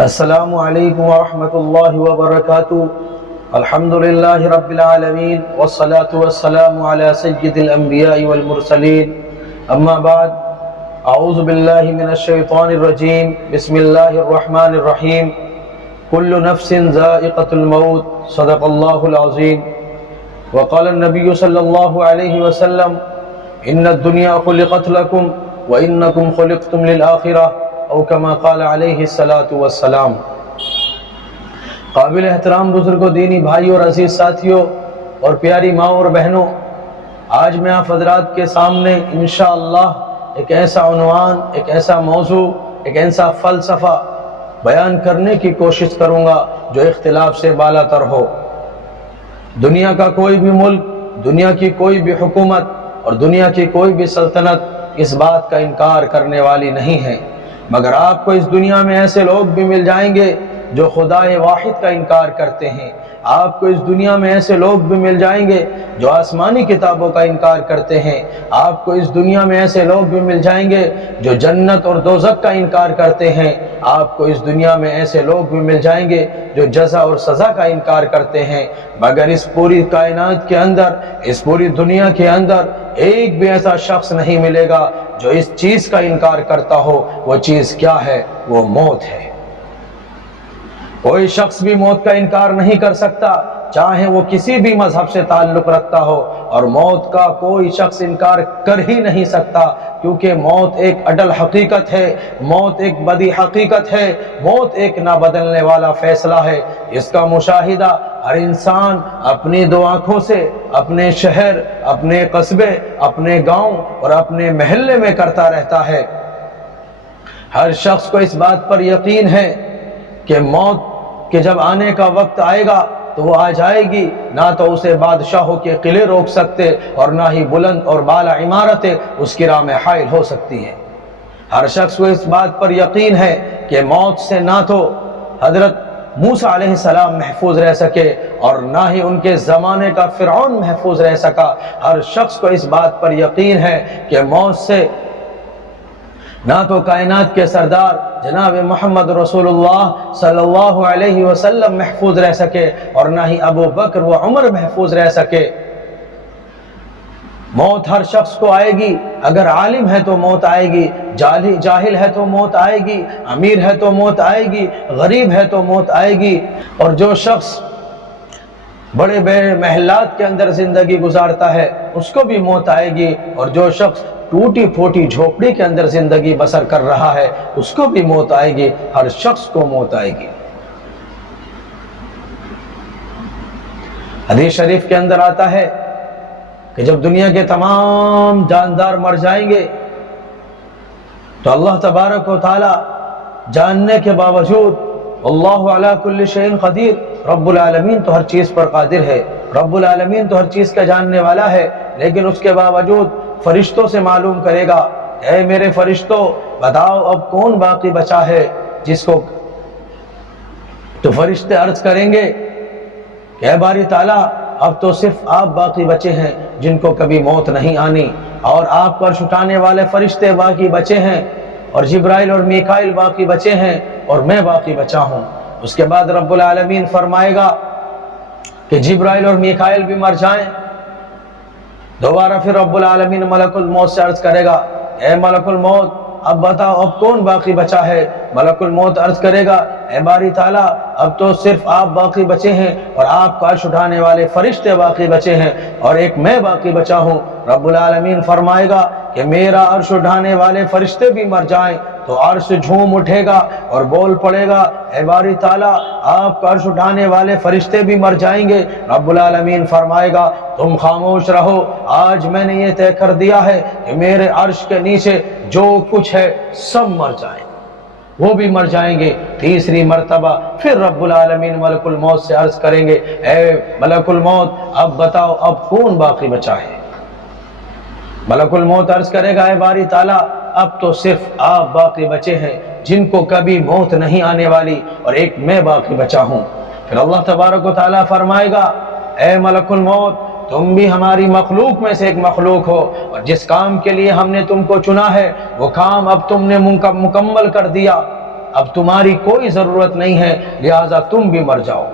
السلام علیکم ورحمۃ اللہ وبرکاتہ۔ الحمد للہ رب العالمین والصلاة والسلام علی سید الانبیاء والمرسلین، اما بعد، اعوذ باللہ من الشیطان الرجیم، بسم اللہ الرحمن الرحیم۔ کل نفس ذائقۃ الموت، صدق اللہ العظیم۔ وقال النبی صلی اللہ علیہ وسلم، ان الدنیا خلقت لکم وانکم خلقتم للآخرہ، او کما قال علیہ الصلاۃ والسلام۔ قابل احترام بزرگوں، دینی بھائیوں اور عزیز ساتھیوں اور پیاری ماں اور بہنوں، آج میں آپ حضرات کے سامنے انشاءاللہ ایک ایسا عنوان، ایک ایسا موضوع، ایک ایسا فلسفہ بیان کرنے کی کوشش کروں گا جو اختلاف سے بالا تر ہو۔ دنیا کا کوئی بھی ملک، دنیا کی کوئی بھی حکومت اور دنیا کی کوئی بھی سلطنت اس بات کا انکار کرنے والی نہیں ہے، مگر آپ کو اس دنیا میں ایسے لوگ بھی مل جائیں گے جو خدا واحد کا انکار کرتے ہیں۔ آپ کو اس دنیا میں ایسے لوگ بھی مل جائیں گے جو آسمانی کتابوں کا انکار کرتے ہیں۔ آپ کو اس دنیا میں ایسے لوگ بھی مل جائیں گے جو جنت اور دوزخ کا انکار کرتے ہیں۔ آپ کو اس دنیا میں ایسے لوگ بھی مل جائیں گے جو جزا اور سزا کا انکار کرتے ہیں، مگر اس پوری کائنات کے اندر، اس پوری دنیا کے اندر ایک بھی ایسا شخص نہیں ملے گا جو اس چیز کا انکار کرتا ہو۔ وہ چیز کیا ہے؟ وہ موت ہے۔ کوئی شخص بھی موت کا انکار نہیں کر سکتا، چاہے وہ کسی بھی مذہب سے تعلق رکھتا ہو، اور موت کا کوئی شخص انکار کر ہی نہیں سکتا، کیونکہ موت ایک اڈل حقیقت ہے، موت ایک بدی حقیقت ہے، موت ایک نہ بدلنے والا فیصلہ ہے۔ اس کا مشاہدہ ہر انسان اپنی دو آنکھوں سے اپنے شہر، اپنے قصبے، اپنے گاؤں اور اپنے محلے میں کرتا رہتا ہے۔ ہر شخص کو اس بات پر یقین ہے کہ موت کہ جب آنے کا وقت آئے گا تو وہ آ جائے گی، نہ تو اسے بادشاہوں کے قلعے روک سکتے اور نہ ہی بلند اور بالا عمارتیں اس کی راہ میں حائل ہو سکتی ہیں۔ ہر شخص کو اس بات پر یقین ہے کہ موت سے نہ تو حضرت موسیٰ علیہ السلام محفوظ رہ سکے اور نہ ہی ان کے زمانے کا فرعون محفوظ رہ سکا۔ ہر شخص کو اس بات پر یقین ہے کہ موت سے نہ تو کائنات کے سردار جناب محمد رسول اللہ صلی اللہ علیہ وسلم محفوظ رہ سکے اور نہ ہی ابو بکر و عمر محفوظ رہ سکے۔ موت ہر شخص کو آئے گی، اگر عالم ہے تو موت آئے گی، جاہل ہے تو موت آئے گی، امیر ہے تو موت آئے گی، غریب ہے تو موت آئے گی۔ اور جو شخص بڑے بڑے محلات کے اندر زندگی گزارتا ہے اس کو بھی موت آئے گی، اور جو شخص ٹوٹی پھوٹی جھوپڑی کے اندر زندگی بسر کر رہا ہے اس کو بھی موت آئے گی۔ ہر شخص کو موت آئے گی۔ حدیث شریف کے اندر آتا ہے کہ جب دنیا کے تمام جاندار مر جائیں گے تو اللہ تبارک و تعالی جاننے کے باوجود، اللہ علی کل شیء قدیر، رب العالمین تو ہر چیز پر قادر ہے، رب العالمین تو ہر چیز کا جاننے والا ہے، لیکن اس کے باوجود فرشتوں سے معلوم کرے گا، اے میرے فرشتوں بتاؤ اب کون باقی بچا ہے جس کو، تو فرشتے عرض کریں گے کہ اے باری تعالیٰ اب تو صرف آپ باقی بچے ہیں جن کو کبھی موت نہیں آنی، اور آپ پر اٹھانے والے فرشتے باقی بچے ہیں، اور جبرائیل اور میکائیل باقی بچے ہیں، اور میں باقی بچا ہوں۔ اس کے بعد رب العالمین فرمائے گا کہ جبرائیل اور میکائیل بھی مر جائیں۔ دوبارہ پھر رب العالمین ملک الموت سے عرض کرے گا، اے ملک الموت اب بتاؤ اب کون باقی بچا ہے؟ ملک الموت عرض کرے گا، اے باری تعالیٰ اب تو صرف آپ باقی بچے ہیں، اور آپ کا عرش اٹھانے والے فرشتے باقی بچے ہیں، اور ایک میں باقی بچا ہوں۔ رب العالمین فرمائے گا کہ میرا عرش اٹھانے والے فرشتے بھی مر جائیں تو عرش جھوم اٹھے گا اور بول پڑے گا، اے باری تعالیٰ آپ کا عرش اٹھانے والے فرشتے بھی مر جائیں گے۔ رب العالمین فرمائے گا تم خاموش رہو، آج میں نے یہ طے کر دیا ہے کہ میرے عرش کے نیچے جو کچھ ہے سب مر جائیں، وہ بھی مر جائیں گے۔ تیسری مرتبہ پھر رب العالمین ملک الموت سے عرض کریں گے، اے ملک الموت اب بتاؤ اب کون باقی بچا ہے؟ ملک الموت عرض کرے گا، اے باری تعالیٰ اب تو صرف آپ باقی بچے ہیں جن کو کبھی موت نہیں آنے والی، اور ایک میں باقی بچا ہوں۔ پھر اللہ تبارک و تعالیٰ فرمائے گا، اے ملک الموت تم بھی ہماری مخلوق میں سے ایک مخلوق ہو، اور جس کام کے لیے ہم نے تم کو چنا ہے وہ کام اب تم نے مکمل کر دیا۔ اب تمہاری کوئی ضرورت نہیں ہے، لہٰذا تم بھی مر جاؤ۔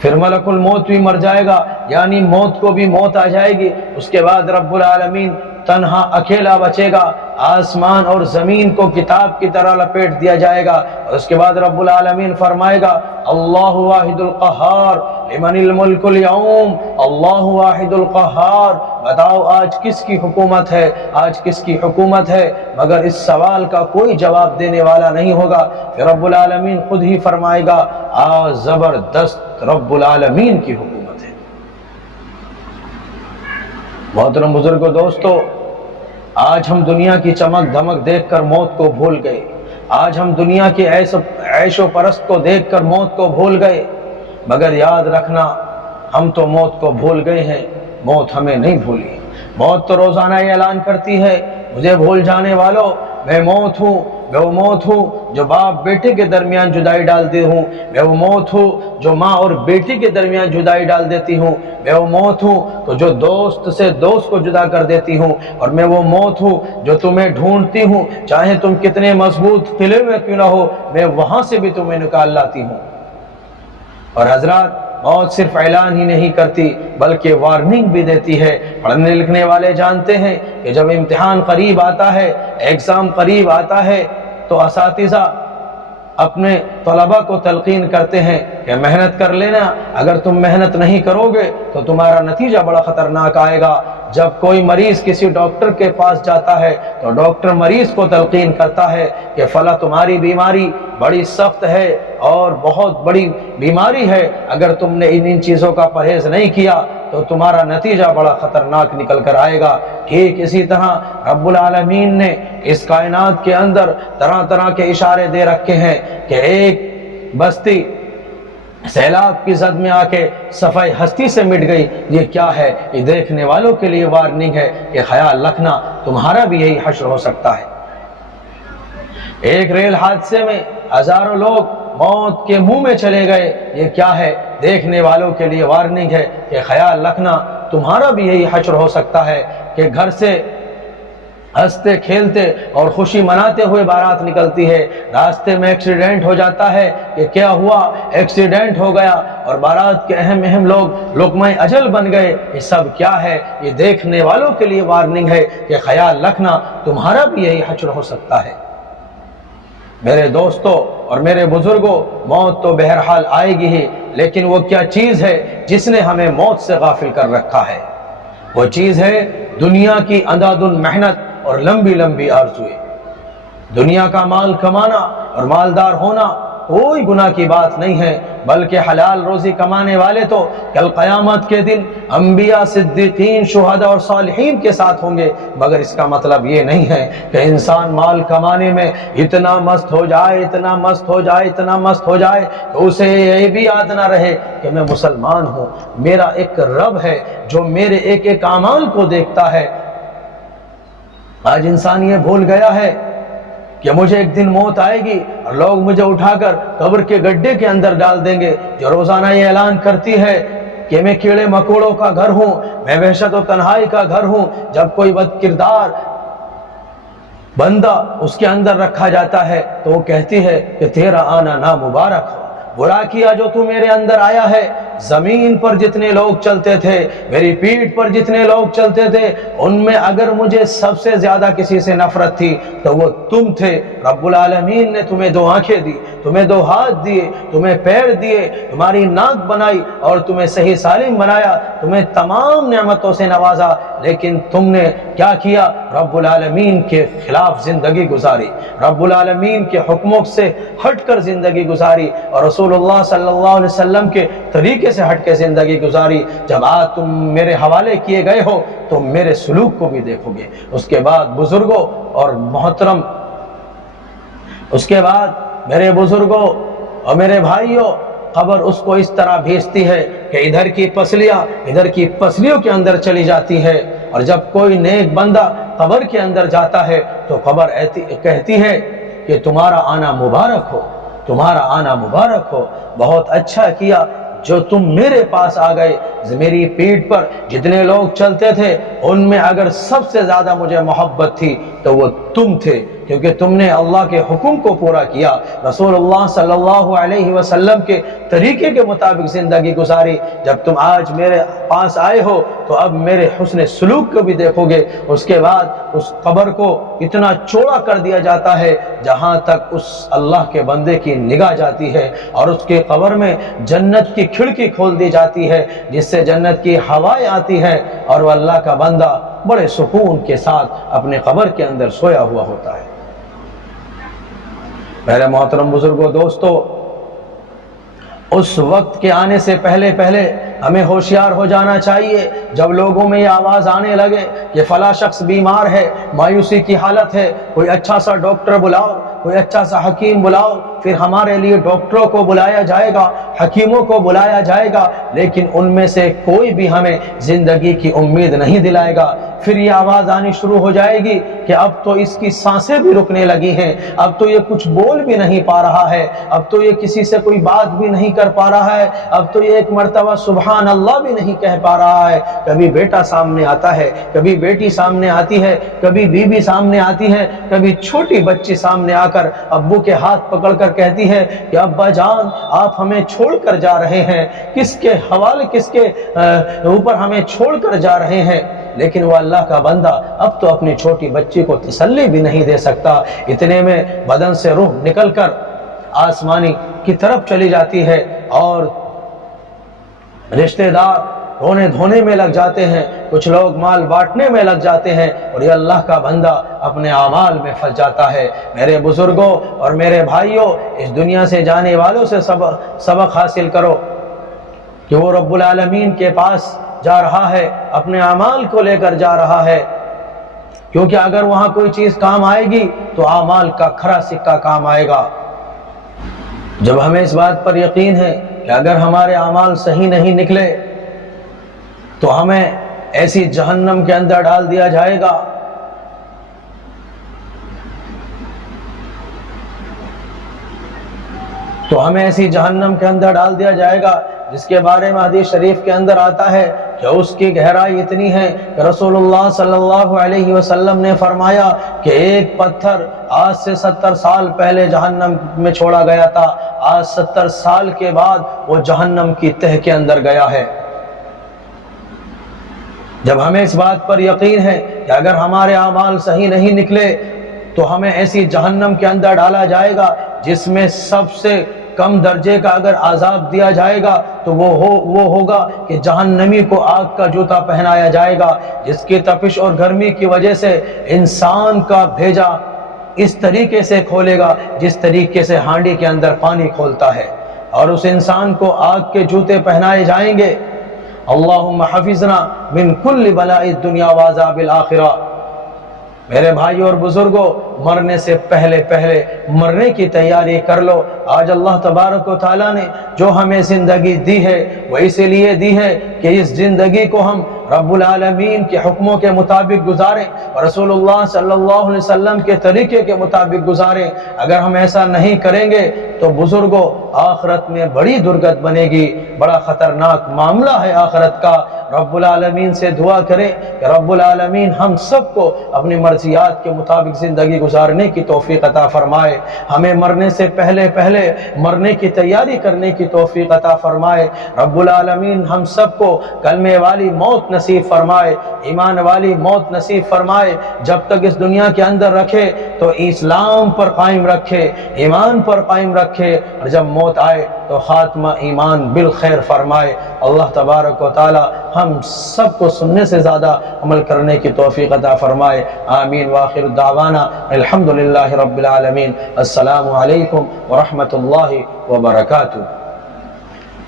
پھر ملک الموت بھی مر جائے گا، یعنی موت کو بھی موت آ جائے گی۔ اس کے بعد رب العالمین تنہا اکیلا بچے گا، آسمان اور زمین کو کتاب کی طرح لپیٹ دیا جائے گا، اور اس کے بعد رب العالمین فرمائے گا اللہ واحد القہار لمن الملک اليوم، اللہ واحد القہار، بتاؤ آج کس کی حکومت ہے، آج کس کی حکومت ہے؟ مگر اس سوال کا کوئی جواب دینے والا نہیں ہوگا۔ پھر رب العالمین خود ہی فرمائے گا آج زبردست رب العالمین کی حکومت ہے۔ محترم بزرگوں، دوستو، آج ہم دنیا کی چمک دھمک دیکھ کر موت کو بھول گئے، آج ہم دنیا کی عیش و پرست کو دیکھ کر موت کو بھول گئے، مگر یاد رکھنا ہم تو موت کو بھول گئے ہیں، موت ہمیں نہیں بھولی۔ موت تو روزانہ یہ اعلان کرتی ہے مجھے بھول جانے والوں، میں موت ہوں، میں وہ موت ہوں جو باپ بیٹے کے درمیان جدائی ڈالتی ہوں، میں وہ موت ہوں جو ماں اور بیٹی کے درمیان جدائی ڈال دیتی ہوں، میں وہ موت ہوں تو جو دوست سے دوست کو جدا کر دیتی ہوں، اور میں وہ موت ہوں جو تمہیں ڈھونڈتی ہوں، چاہے تم کتنے مضبوط قلعے میں کیوں نہ ہو، میں وہاں سے بھی تمہیں نکال لاتی ہوں۔ اور حضرات، موت صرف اعلان ہی نہیں کرتی بلکہ وارننگ بھی دیتی ہے۔ پڑھنے لکھنے والے جانتے ہیں کہ جب امتحان قریب آتا ہے، ایگزام قریب آتا ہے، تو اساتذہ اپنے طلبہ کو تلقین کرتے ہیں کہ محنت کر لینا، اگر تم محنت نہیں کرو گے تو تمہارا نتیجہ بڑا خطرناک آئے گا۔ جب کوئی مریض کسی ڈاکٹر کے پاس جاتا ہے تو ڈاکٹر مریض کو تلقین کرتا ہے کہ فلاں تمہاری بیماری بڑی سخت ہے اور بہت بڑی بیماری ہے، اگر تم نے ان چیزوں کا پرہیز نہیں کیا تو تمہارا نتیجہ بڑا خطرناک نکل کر آئے گا۔ ٹھیک اسی طرح رب العالمین نے اس کائنات کے اندر طرح طرح کے اشارے دے رکھے ہیں کہ ایک بستی سیلاب کی زد میں آ کے صفائی ہستی سے مٹ گئی، یہ کیا ہے؟ یہ دیکھنے والوں کے لیے وارننگ ہے کہ خیال رکھنا تمہارا بھی یہی حشر ہو سکتا ہے۔ ایک ریل حادثے میں ہزاروں لوگ موت کے منہ میں چلے گئے، یہ کیا ہے؟ دیکھنے والوں کے لیے وارننگ ہے کہ خیال رکھنا تمہارا بھی یہی حشر ہو سکتا ہے کہ گھر سے ہنستے کھیلتے اور خوشی مناتے ہوئے بارات نکلتی ہے، راستے میں ایکسیڈنٹ ہو جاتا ہے کہ کیا ہوا؟ ایکسیڈنٹ ہو گیا اور بارات کے اہم لوگ لقمہ اجل بن گئے۔ یہ سب کیا ہے؟ یہ دیکھنے والوں کے لیے وارننگ ہے کہ خیال رکھنا تمہارا بھی یہی حشر ہو سکتا ہے۔ میرے دوستو اور میرے بزرگوں، موت تو بہرحال آئے گی ہی، لیکن وہ کیا چیز ہے جس نے ہمیں موت سے غافل کر رکھا ہے؟ وہ چیز ہے دنیا کی اندھا دھند محنت اور لمبی لمبی آرزوئیں۔ دنیا کا مال کمانا اور مالدار ہونا کوئی گناہ کی بات نہیں ہے، بلکہ حلال روزی کمانے والے تو کل قیامت کے دن انبیاء، صدیقین، شہداء اور صالحین کے ساتھ ہوں گے۔ مگر اس کا مطلب یہ نہیں ہے کہ انسان مال کمانے میں اتنا مست ہو جائے، اتنا مست ہو جائے، اتنا مست ہو جائے کہ اسے یہ بھی یاد نہ رہے کہ میں مسلمان ہوں، میرا ایک رب ہے جو میرے ایک ایک اعمال کو دیکھتا ہے۔ آج انسان یہ بھول گیا ہے کہ مجھے ایک دن موت آئے گی اور لوگ مجھے اٹھا کر قبر کے گڈھے کے اندر ڈال دیں گے، جو روزانہ یہ اعلان کرتی ہے کہ میں کیڑے مکوڑوں کا گھر ہوں، میں وحشت و تنہائی کا گھر ہوں۔ جب کوئی بد کردار بندہ اس کے اندر رکھا جاتا ہے تو وہ کہتی ہے کہ تیرا آنا نامبارک ہو، برا کیا جو تو میرے اندر آیا ہے۔ زمین پر جتنے لوگ چلتے تھے، میری پیٹھ پر جتنے لوگ چلتے تھے، ان میں اگر مجھے سب سے زیادہ کسی سے نفرت تھی تو وہ تم تھے۔ رب العالمین نے تمہیں دو آنکھیں دی، تمہیں دو ہاتھ دیے، تمہیں پیر دیے، تمہاری ناک بنائی اور تمہیں صحیح سالم بنایا، تمہیں تمام نعمتوں سے نوازا، لیکن تم نے کیا کیا؟ رب العالمین کے خلاف زندگی گزاری، رب العالمین کے حکموں سے ہٹ کر زندگی گزاری، اور رسول اللہ صلی اللہ علیہ وسلم کے طریقے سے ہٹ کے زندگی گزاری۔ جب آج تم میرے حوالے کیے گئے ہو تو میرے سلوک کو بھی دیکھو گے۔ اس کے بعد بزرگوں اور محترم، اس کے بعد میرے بزرگوں اور میرے بھائیوں، قبر اس کو اس طرح بھیجتی ہے کہ ادھر کی پسلیوں کے اندر چلی جاتی ہے، اور جب کوئی نیک بندہ قبر کے اندر جاتا ہے تو قبر کہتی ہے کہ تمہارا آنا مبارک ہو، تمہارا آنا مبارک ہو، بہت اچھا کیا جو تم میرے پاس آ گئے۔ میری پیٹھ پر جتنے لوگ چلتے تھے ان میں اگر سب سے زیادہ مجھے محبت تھی تو وہ تم تھے، کیونکہ تم نے اللہ کے حکم کو پورا کیا، رسول اللہ صلی اللہ علیہ وسلم کے طریقے کے مطابق زندگی گزاری۔ جب تم آج میرے پاس آئے ہو تو اب میرے حسن سلوک کو بھی دیکھو گے۔ اس کے بعد اس قبر کو اتنا چوڑا کر دیا جاتا ہے جہاں تک اس اللہ کے بندے کی نگاہ جاتی ہے، اور اس کے قبر میں جنت کی کھڑکی کھول دی جاتی ہے جس سے جنت کی ہوائیں آتی ہیں، اور وہ اللہ کا بندہ بڑے سکون کے ساتھ اپنے قبر کے اندر سویا ہوا ہوتا ہے۔ میرے محترم بزرگوں، دوستو، اس وقت کے آنے سے پہلے ہمیں ہوشیار ہو جانا چاہیے۔ جب لوگوں میں یہ آواز آنے لگے کہ فلاں شخص بیمار ہے، مایوسی کی حالت ہے، کوئی اچھا سا ڈاکٹر بلاؤ، کوئی اچھا سا حکیم بلاؤ، پھر ہمارے لیے ڈاکٹروں کو بلایا جائے گا، حکیموں کو بلایا جائے گا، لیکن ان میں سے کوئی بھی ہمیں زندگی کی امید نہیں دلائے گا۔ پھر یہ آواز آنی شروع ہو جائے گی کہ اب تو اس کی سانسیں بھی رکنے لگی ہیں، اب تو یہ کچھ بول بھی نہیں پا رہا ہے، اب تو یہ کسی سے کوئی بات بھی نہیں کر پا رہا ہے، اب تو یہ ایک مرتبہ سبحان اللہ بھی نہیں کہہ پا رہا ہے۔ کبھی بیٹا سامنے آتا ہے، کبھی بیٹی سامنے آتی ہے، کبھی بیوی سامنے آتی ہے، کبھی چھوٹی بچی سامنے آ کر ابو کے ہاتھ پکڑ کر کہتی ہے کہ ابا جان آپ ہمیں چھوڑ کر جا رہے ہیں، کس کے حوالے، کس کے اوپر ہمیں چھوڑ کر جا رہے ہیں۔ لیکن وہ اللہ کا بندہ اب تو اپنی چھوٹی بچی کو تسلی بھی نہیں دے سکتا، اتنے میں بدن سے روح نکل کر آسمانی کی طرف چلی جاتی ہے، اور رشتہ دار رونے دھونے میں لگ جاتے ہیں، کچھ لوگ مال بانٹنے میں لگ جاتے ہیں، اور یہ اللہ کا بندہ اپنے اعمال میں پھنس جاتا ہے۔ میرے بزرگوں اور میرے بھائیوں، اس دنیا سے جانے والوں سے سبق حاصل کرو کہ وہ رب العالمین کے پاس جا رہا ہے، اپنے اعمال کو لے کر جا رہا ہے، کیونکہ اگر وہاں کوئی چیز کام آئے گی تو اعمال کا کھرا سکہ کام آئے گا۔ جب ہمیں اس بات پر یقین ہے کہ اگر ہمارے اعمال صحیح نہیں نکلے تو ہمیں ایسی جہنم کے اندر ڈال دیا جائے گا جس کے بارے میں حدیث شریف کے اندر آتا ہے کہ اس کی گہرائی اتنی ہے کہ رسول اللہ صلی اللہ علیہ وسلم نے فرمایا کہ ایک پتھر آج سے 70 سال پہلے جہنم میں چھوڑا گیا تھا، آج 70 سال کے بعد وہ جہنم کی تہ کے اندر گیا ہے۔ جب ہمیں اس بات پر یقین ہے کہ اگر ہمارے اعمال صحیح نہیں نکلے تو ہمیں ایسی جہنم کے اندر ڈالا جائے گا جس میں سب سے کم درجے کا اگر عذاب دیا جائے گا تو وہ ہوگا کہ جہنمی کو آگ کا جوتا پہنایا جائے گا، جس کی تپش اور گرمی کی وجہ سے انسان کا بھیجا اس طریقے سے کھولے گا جس طریقے سے ہانڈی کے اندر پانی کھولتا ہے، اور اس انسان کو آگ کے جوتے پہنائے جائیں گے۔ اللہم حفظنا من کل بلاء الدنیا وعذاب الآخرہ۔ میرے بھائیوں اور بزرگوں، مرنے سے پہلے مرنے کی تیاری کر لو۔ آج اللہ تبارک و تعالیٰ نے جو ہمیں زندگی دی ہے وہ اسی لیے دی ہے کہ اس زندگی کو ہم رب العالمین کے حکموں کے مطابق گزاریں اور رسول اللہ صلی اللہ علیہ وسلم کے طریقے کے مطابق گزاریں۔ اگر ہم ایسا نہیں کریں گے تو بزرگوں آخرت میں بڑی درگت بنے گی، بڑا خطرناک معاملہ ہے آخرت کا۔ رب العالمین سے دعا کریں کہ رب العالمین ہم سب کو اپنی مرضیات کے مطابق زندگی گزارنے کی توفیق عطا فرمائے، ہمیں مرنے سے پہلے مرنے کی تیاری کرنے کی توفیق عطا فرمائے۔ رب العالمین ہم سب کو کلمے والی موت نصیب فرمائے، ایمان والی موت نصیب فرمائے۔ جب تک اس دنیا کے اندر رکھے تو اسلام پر قائم رکھے، ایمان پر قائم رکھے، اور جب موت آئے تو خاتمہ ایمان بالخیر فرمائے۔ اللہ تبارک و تعالی ہم سب کو سننے سے زیادہ عمل کرنے کی توفیق عطا فرمائے۔ آمین وآخر دعوانا الحمدللہ رب العالمین۔ السلام علیکم ورحمۃ اللہ وبرکاتہ۔